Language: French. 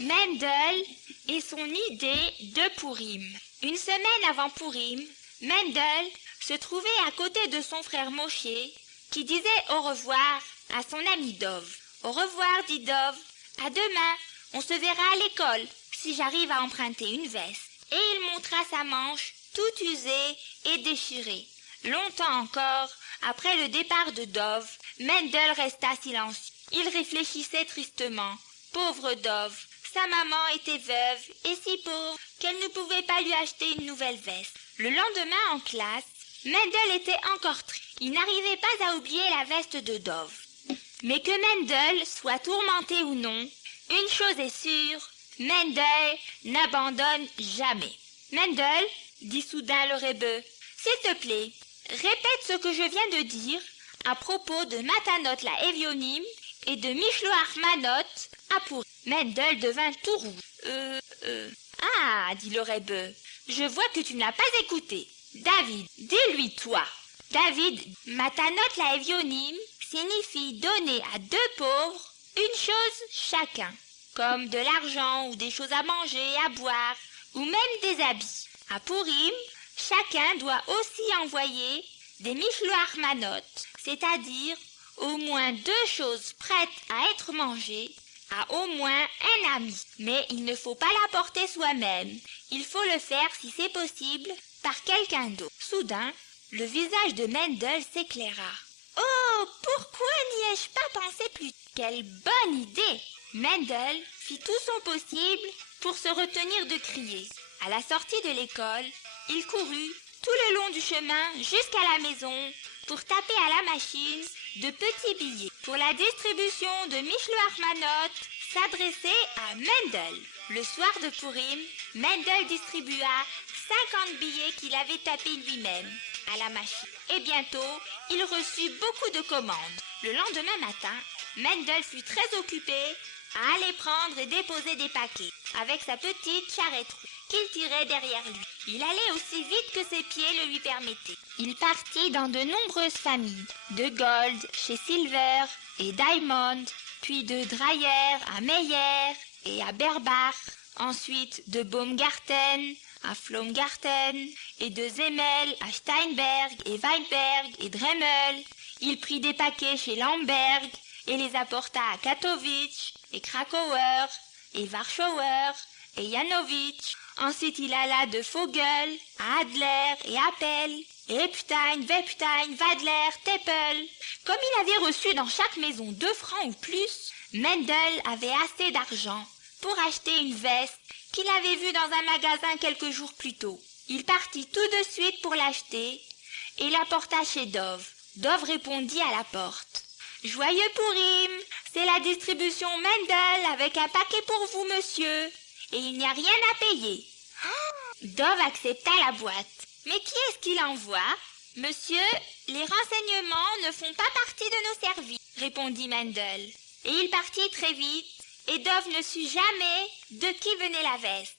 Mendel et son idée de Pourim. Une semaine avant Pourim, Mendel se trouvait à côté de son frère Moshe, qui disait au revoir à son ami Dov. « Au revoir, dit Dov. À demain, on se verra à l'école, si j'arrive à emprunter une veste. » Et il montra sa manche, toute usée et déchirée. Longtemps encore, après le départ de Dov, Mendel resta silencieux. Il réfléchissait tristement. Pauvre Dov, sa maman était veuve et si pauvre qu'elle ne pouvait pas lui acheter une nouvelle veste. Le lendemain en classe, Mendel était encore triste. Il n'arrivait pas à oublier la veste de Dov. Mais que Mendel soit tourmenté ou non, une chose est sûre, Mendel n'abandonne jamais. Mendel, dit soudain le Rebbe, s'il te plaît, répète ce que je viens de dire à propos de Matanot la Evionim et de Mishloach Manot à Pourim. Mendel devint tout rouge. Ah, dit le Rebbe, je vois que tu n'as pas écouté. David, dis-lui toi. David, Matanot la Evionim signifie donner à deux pauvres une chose chacun, comme de l'argent ou des choses à manger, à boire, ou même des habits. À Pourim, chacun doit aussi envoyer des Mishloach Manot, c'est-à-dire au moins deux choses prêtes à être mangées, à au moins un ami. Mais il ne faut pas l'apporter soi-même. Il faut le faire, si c'est possible, par quelqu'un d'autre. Soudain, le visage de Mendel s'éclaira. « Oh, pourquoi n'y ai-je pas pensé plus tôt? Quelle bonne idée !» Mendel fit tout son possible pour se retenir de crier. À la sortie de l'école, il courut tout le long du chemin jusqu'à la maison pour taper à la machine de petits billets. Pour la distribution de Mishloach Manot s'adressait à Mendel. Le soir de Pourim, Mendel distribua 50 billets qu'il avait tapés lui-même à la machine. Et bientôt, il reçut beaucoup de commandes. Le lendemain matin, Mendel fut très occupé à aller prendre et déposer des paquets avec sa petite charrette rouge qu'il tirait derrière lui. Il allait aussi vite que ses pieds le lui permettaient. Il partit dans de nombreuses familles, de Gold chez Silver et Diamond, puis de Dreyer à Meyer et à Berbach, ensuite de Baumgarten à Flomgarten et de Zemel à Steinberg et Weinberg et Dremel. Il prit des paquets chez Lamberg et les apporta à Katowice et Krakauer et Warschauer et Janowitz. Ensuite il alla de Vogel à Adler et Appel et Epstein, Wepstein, Wadler, Teppel. Comme il avait reçu dans chaque maison 2 francs ou plus, Mendel avait assez d'argent pour acheter une veste qu'il avait vue dans un magasin quelques jours plus tôt. Il partit tout de suite pour l'acheter et l'apporta chez Dov. Dov répondit à la porte. « Joyeux Pourim, c'est la distribution Mendel avec un paquet pour vous, monsieur, et il n'y a rien à payer. » Dov accepta la boîte. « Mais qui est-ce qui l'envoie ? » « Monsieur, les renseignements ne font pas partie de nos services, » répondit Mendel. Et il partit très vite, et Dov ne sut jamais de qui venait la veste.